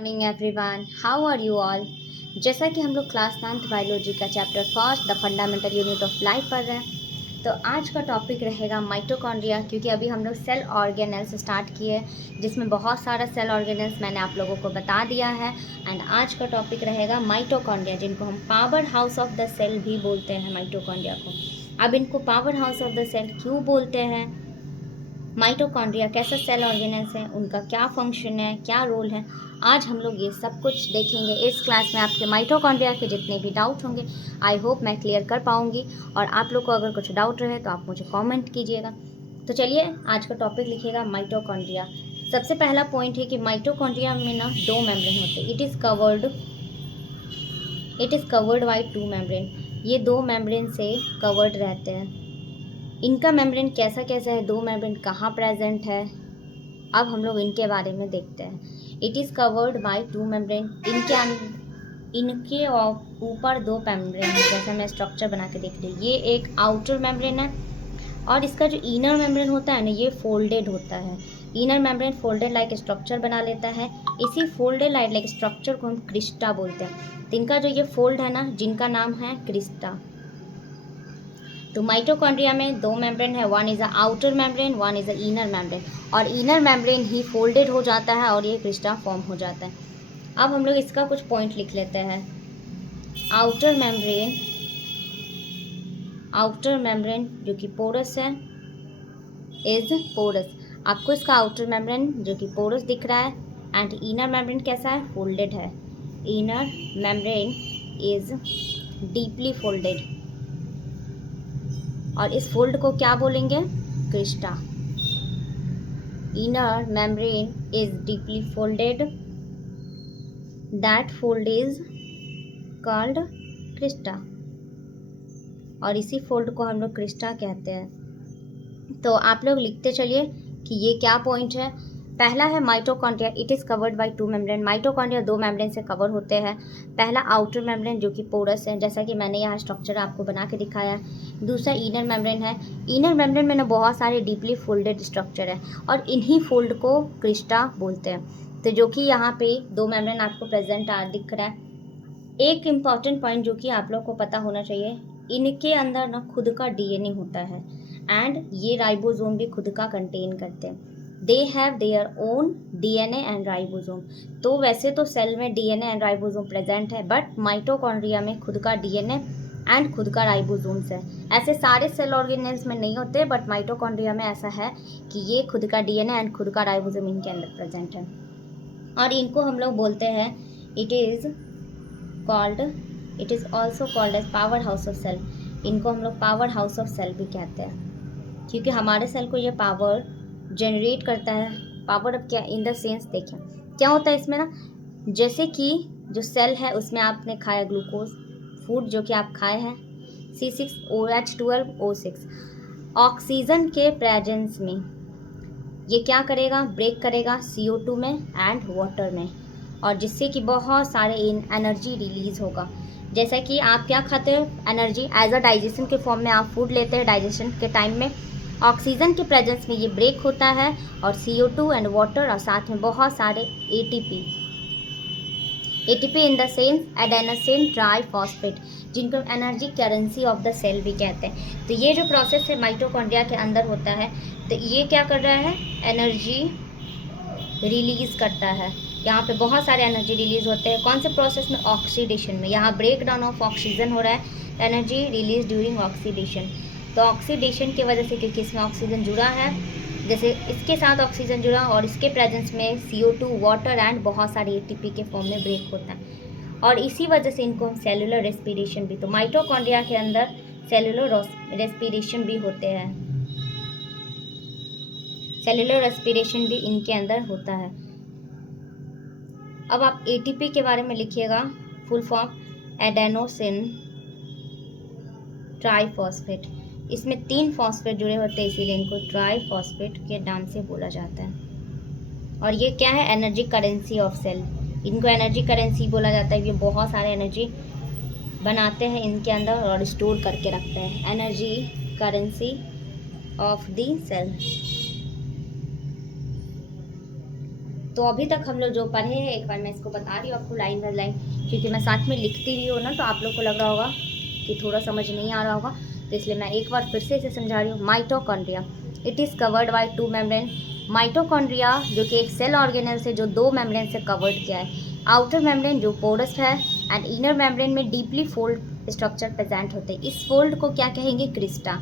Morning everyone, how are you all. जैसा कि हम लोग क्लास 9th बायोलॉजी का chapter first the fundamental unit of life पढ़ रहे हैं। तो आज का टॉपिक रहेगा माइटोकॉन्ड्रिया, क्योंकि अभी हम लोग सेल ऑर्गेनेल्स स्टार्ट किए जिसमें बहुत सारा सेल ऑर्गेनेल्स मैंने आप लोगों को बता दिया है। एंड आज का टॉपिक रहेगा माइटोकॉन्ड्रिया, जिनको हम power house of the cell भी बोलते हैं माइटोकॉन्ड्रिया को। अब इनको power house of the cell क्यों बोलते हैं, माइटोकॉन्ड्रिया कैसा सेल ऑर्गेनेल्स है, उनका क्या फंक्शन है, क्या रोल है, आज हम लोग ये सब कुछ देखेंगे इस क्लास में। आपके माइटोकॉन्ड्रिया के जितने भी डाउट होंगे आई होप मैं क्लियर कर पाऊँगी, और आप लोग को अगर कुछ डाउट रहे तो आप मुझे कमेंट कीजिएगा। तो चलिए आज का टॉपिक लिखिएगा माइटोकॉन्ड्रिया। सबसे पहला पॉइंट है कि माइटोकॉन्ड्रिया में ना दो मेम्ब्रेन होते हैं। It is covered by two membrane. ये दो मेम्ब्रेन से कवर्ड रहते हैं। इनका मेम्ब्रेन कैसा कैसा है, दो मेम्ब्रेन कहाँ प्रेजेंट है, अब हम लोग इनके बारे में देखते हैं। It is covered by two membrane. इनके ऊपर दो मेम्ब्रेन है, जैसा मैं स्ट्रक्चर बना के देख रही हूँ। ये एक आउटर मेम्ब्रेन है और इसका जो इनर मेम्ब्रेन होता है ना, ये फोल्डेड होता है। Inner membrane folded like structure बना लेता है। इसी फोल्डेड लाइक स्ट्रक्चर को हम क्रिस्टा बोलते हैं। तो इनका जो ये फोल्ड है ना, जिनका नाम है क्रिस्टा। तो माइटोकॉन्ड्रिया में दो मेम्ब्रेन है, one is a outer membrane, one is a inner membrane, और इनर मेम्ब्रेन ही फोल्डेड हो जाता है और ये क्रिस्टा फॉर्म हो जाता है। अब हम लोग इसका कुछ पॉइंट लिख लेते हैं। आउटर मेम्ब्रेन जो कि पोरस है इज पोरस। आपको इसका आउटर मेम्ब्रेन जो कि पोरस दिख रहा है, एंड इनर मेम्ब्रेन कैसा है, फोल्डेड है। Inner membrane is deeply folded, और इस फोल्ड को क्या बोलेंगे, Crysta. Inner membrane is deeply folded, that fold is called Crysta, और इसी फोल्ड को हम लोग क्रिस्टा कहते हैं। तो आप लोग लिखते चलिए कि ये क्या पॉइंट है। पहला है mitochondria, it is covered by two membrane. Mitochondria दो मेम्ब्रेन से कवर होते हैं। पहला आउटर मेम्ब्रेन जो कि पोरस है, जैसा कि मैंने यहाँ स्ट्रक्चर आपको बना के दिखाया है। दूसरा इनर मेम्ब्रेन है। इनर मेम्ब्रेन में ना बहुत सारे डीपली फोल्डेड स्ट्रक्चर है, और इन्हीं फोल्ड को क्रिस्टा बोलते हैं। तो जो कि यहाँ पे दो मेम्ब्रेन आपको प्रेजेंट दिख रहा है। एक इम्पॉर्टेंट पॉइंट जो कि आप लोग को पता होना चाहिए, इनके अंदर ना खुद का डीएनए होता है, एंड ये राइबोसोम भी खुद का कंटेन करते हैं। They have their own DNA and ribosome. तो वैसे तो सेल में डीएनए एंड राइबोसोम प्रेजेंट है, बट माइटोकॉन्ड्रिया में खुद का डीएनए एंड खुद का राइबोसोम्स है। ऐसे सारे सेल ऑर्गेनेल्स में नहीं होते, बट माइटोकॉन्ड्रिया में ऐसा है कि ये खुद का डीएनए एंड खुद का राइबोसोम इनके अंदर प्रेजेंट है, और इनको हम लोग बोलते हैं it is also called as power house of cell. इनको हम लोग पावर हाउस ऑफ सेल भी कहते हैं, क्योंकि हमारे सेल को ये पावर जनरेट करता है। पावर अब क्या इन द सेंस, देखें क्या होता है इसमें ना, जैसे कि जो सेल है उसमें आपने खाया ग्लूकोज फूड जो कि आप खाए हैं, C6OH12O6, ऑक्सीजन के प्रेजेंस में ये क्या करेगा, ब्रेक करेगा CO2 में एंड वाटर में, और जिससे कि बहुत सारे एनर्जी रिलीज होगा। जैसा कि आप क्या खाते हो, एनर्जी एज अ डाइजेशन के फॉर्म में आप फूड लेते हैं। डाइजेशन के टाइम में ऑक्सीजन के प्रेजेंस में ये ब्रेक होता है, और CO2 एंड वाटर, और साथ में बहुत सारे ATP in the sense adenosine triphosphate, जिनको energy currency of the cell भी कहते हैं। तो ये जो प्रोसेस है माइटोकॉन्ड्रिया के अंदर होता है, तो ये क्या कर रहा है, एनर्जी रिलीज करता है। यहाँ पे बहुत सारे एनर्जी रिलीज होते हैं। कौन से प्रोसेस में, ऑक्सीडेशन में। यहाँ ब्रेक डाउन ऑफ ऑक्सीजन हो रहा है, एनर्जी रिलीज ड्यूरिंग ऑक्सीडेशन। तो ऑक्सीडेशन की वजह से, क्योंकि इसमें ऑक्सीजन जुड़ा है, जैसे इसके साथ ऑक्सीजन जुड़ा और इसके प्रेजेंस में CO2 वाटर एंड बहुत सारे ATP के फॉर्म में ब्रेक होता है, और इसी वजह से इनको सेलुलर रेस्पिरेशन भी, तो माइटोकॉन्ड्रिया के अंदर सेलुलर रेस्पिरेशन भी होते हैं। सेलुलर रेस्पिरेशन भी इनके अंदर होता है। अब आप ATP के बारे में लिखिएगा, फुल फॉर्म एडेनोसिन ट्राइफॉस्फेट। इसमें 3 फॉस्फेट जुड़े होते हैं, इसीलिए इनको ट्राइफॉस्फेट के नाम से बोला जाता है। और ये क्या है, एनर्जी करेंसी ऑफ सेल। इनको एनर्जी करेंसी बोला जाता है। ये बहुत सारे एनर्जी बनाते हैं इनके अंदर और स्टोर करके रखते हैं। Energy currency of the cell. तो अभी तक हम लोग जो पढ़े हैं, एक बार मैं इसको बता रही हूँ आपको लाइन बाय लाइन, क्योंकि मैं साथ में लिखती भी हूँ ना, तो आप लोग को लग रहा होगा कि थोड़ा समझ नहीं आ रहा होगा, तो इसलिए मैं एक बार फिर से इसे समझा रही हूँ। Mitochondria, it is covered by 2 membrane. Mitochondria जो कि एक सेल ऑर्गेनल है जो 2 मेम्ब्रेन से कवर्ड किया है। आउटर मेम्ब्रेन जो पोरस है एंड इनर मेम्ब्रेन में डीपली फोल्ड स्ट्रक्चर प्रेजेंट होते हैं। इस फोल्ड को क्या कहेंगे? क्रिस्टा।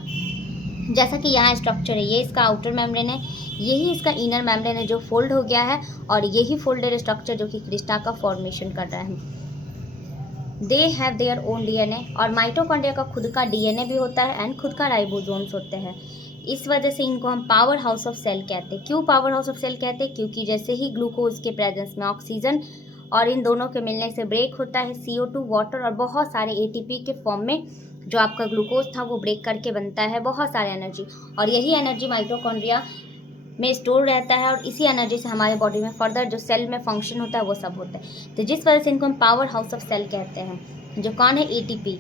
जैसा कि यहाँ स्ट्रक्चर है, ये इसका आउटर मेम्ब्रेन है, यही इसका इनर मेम्ब्रेन है जो फोल्ड हो गया है, और यही फोल्डेड स्ट्रक्चर जो कि क्रिस्टा का फॉर्मेशन कर रहा है। They have their own DNA, और माइटोकॉन्ड्रिया का खुद का डीएनए भी होता है एंड खुद का राइबोसोम्स होते हैं। इस वजह से इनको हम पावर हाउस ऑफ सेल कहते हैं। क्यों पावर हाउस ऑफ सेल कहते हैं? क्योंकि जैसे ही ग्लूकोज के प्रेजेंस में ऑक्सीजन और इन दोनों के मिलने से ब्रेक होता है CO2, वाटर और बहुत सारे ATP के फॉर्म में जो आपका ग्लूकोज था वो ब्रेक करके बनता है बहुत सारे एनर्जी, और यही एनर्जी माइटोकॉन्ड्रिया में स्टोर रहता है, और इसी एनर्जी से हमारे बॉडी में फर्दर जो सेल में फंक्शन होता है वो सब होता है। तो जिस वजह से इनको हम पावर हाउस ऑफ सेल कहते हैं। जो कौन है? ATP।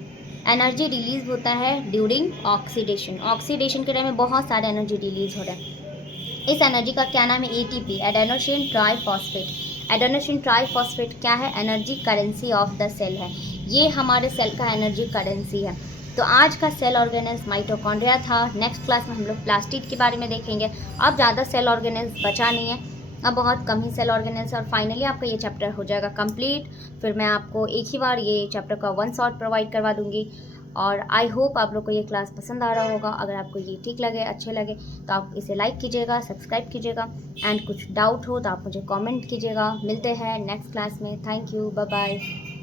एनर्जी रिलीज होता है ड्यूरिंग ऑक्सीडेशन। ऑक्सीडेशन के टाइम में बहुत सारे एनर्जी रिलीज हो रहा है। इस एनर्जी का क्या नाम है? ATP, adenosine triphosphate. Adenosine triphosphate क्या है? Energy currency of the cell है। ये हमारे सेल का एनर्जी करेंसी है। तो आज का सेल ऑर्गेनेल्स माइटोकॉन्ड्रिया था। नेक्स्ट क्लास में हम लोग प्लास्टिड के बारे में देखेंगे। अब ज़्यादा सेल ऑर्गेनेल्स बचा नहीं है, अब बहुत कम ही सेल ऑर्गेनेल्स, और फाइनली आपका ये चैप्टर हो जाएगा कंप्लीट। फिर मैं आपको एक ही बार ये चैप्टर का 1 शॉट प्रोवाइड करवा दूंगी। और आई होप आप लोग को ये क्लास पसंद आ रहा होगा। अगर आपको ये ठीक लगे, अच्छे लगे, तो आप इसे लाइक कीजिएगा, सब्सक्राइब कीजिएगा, एंड कुछ डाउट हो तो आप मुझे कमेंट कीजिएगा। मिलते हैं नेक्स्ट क्लास में। Thank you, bye bye.